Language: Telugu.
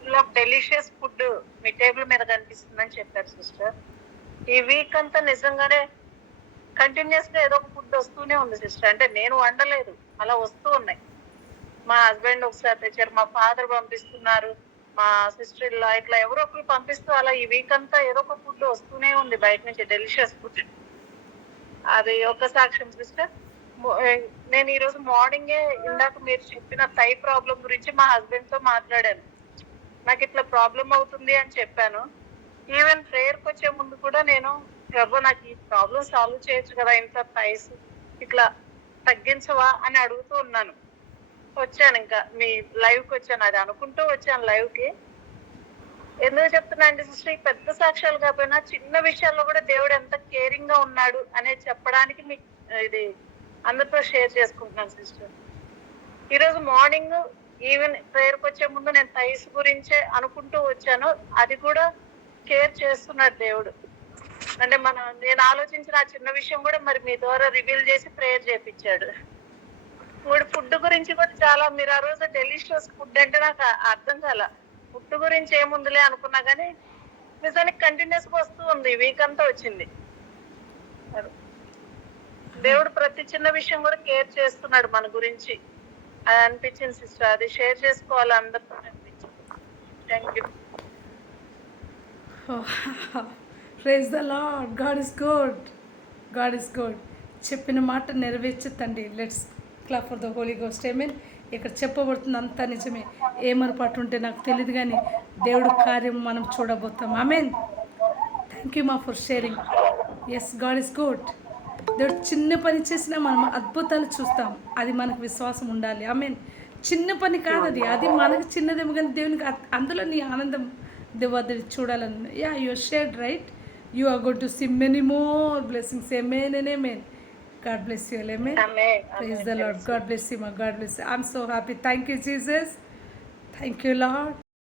Full of delicious food me table మీద కనిపిస్తుందని చెప్పారు సిస్టర్. ఈ వీక్ అంతా నిజంగానే కంటిన్యూస్ గా ఏదో ఒక ఫుడ్ వస్తూనే ఉంది సిస్టర్. అంటే నేను వండలేదు, అలా వస్తూ ఉన్నాయి. మా హస్బెండ్ ఒకసారి తెచ్చారు, మా ఫాదర్ పంపిస్తున్నారు, మా సిస్టర్ ఇలా ఇట్లా ఎవరో ఒకరు పంపిస్తూ అలా ఈ వీక్ అంతా ఏదో ఒక ఫుడ్ వస్తూనే ఉంది బయట నుంచి, డెలిషియస్ ఫుడ్. అది ఒక సాక్ష్యం సిస్టర్. నేను ఈ రోజు మార్నింగే ఇందాక మీరు చెప్పిన థై ప్రాబ్లం గురించి మా హస్బెండ్ తో మాట్లాడాను. నాకు ఇట్లా ప్రాబ్లం అవుతుంది అని చెప్పాను. ఈవెన్ ప్రేయర్కి వచ్చే ముందు కూడా నేను, ప్రభు నాకు ఈ ప్రాబ్లం సాల్వ్ చేయొచ్చు కదా, ఇంత థైస్ ఇట్లా తగ్గించవా అని అడుగుతూ ఉన్నాను. వచ్చాను, ఇంకా మీ లైవ్ కి వచ్చాను, అది అనుకుంటూ వచ్చాను లైవ్ కి. ఎందుకు చెప్తున్నా అంటే సిస్టర్, ఈ పెద్ద సాక్ష్యాలు కాకపోయినా చిన్న విషయాల్లో కూడా దేవుడు ఎంత కేరింగ్ గా ఉన్నాడు అనేది చెప్పడానికి మీకు ఇది అందరితో షేర్ చేసుకుంటున్నాను సిస్టర్. ఈరోజు మార్నింగ్ ఈవెన్ ప్రేయర్కి వచ్చే ముందు నేను థైస్ గురించే అనుకుంటూ వచ్చాను. అది కూడా కేర్ చేస్తున్నాడు దేవుడు. అంటే నేను ఆలోచించిన ఆ చిన్న విషయం కూడా మరి మీ ద్వారా రివీల్ చేసి ప్రేయర్ చేపించాడు. ఇప్పుడు ఫుడ్ గురించి కూడా చాలా, మీరు ఆ రోజు డెలిషియస్ ఫుడ్ అంటే నాకు అర్థం కాల. ఫుడ్ గురించి ఏముందిలే అనుకున్నా కానీ నిజానికి కంటిన్యూస్ గా వస్తూ ఉంది, వీక్ అంతా వచ్చింది. దేవుడు ప్రతి చిన్న విషయం కూడా కేర్ చేస్తున్నాడు మన గురించి, అది అనిపించింది సిస్టర్. అది షేర్ చేసుకోవాలి అందరితో అనిపించింది. Thank you. Praise the Lord. God is good, God is good. చెప్పిన మాట నెరవేర్చతండి. Let's clap for the holy ghost. Amen. ఇక్కడ చెప్పబడుతుంది అంతా నిజమే. ఏమరపాటు ఉంటే నాకు తెలియదు, కానీ దేవుడు కార్యం మనం చూడబోతాం. Amen. Thank you ma'am for sharing. Yes, God is good. దేవుడు చిన్న పని చేసినా మనం అద్భుతాలు చూస్తాం. అది మనకు విశ్వాసం ఉండాలి. ఆమేన్. చిన్న పని కాదు అది, అది మనకు చిన్నదేమో, కానీ దేవునికి అందులో నీ ఆనందం దేవుడు చూడాలని. Yeah, you shared right. You are going to see many more blessings. Amen and amen. God bless you. Amen. Amen. Praise the Lord. God bless you, my God bless you. I'm so happy. Thank you, Jesus. Thank you, Lord.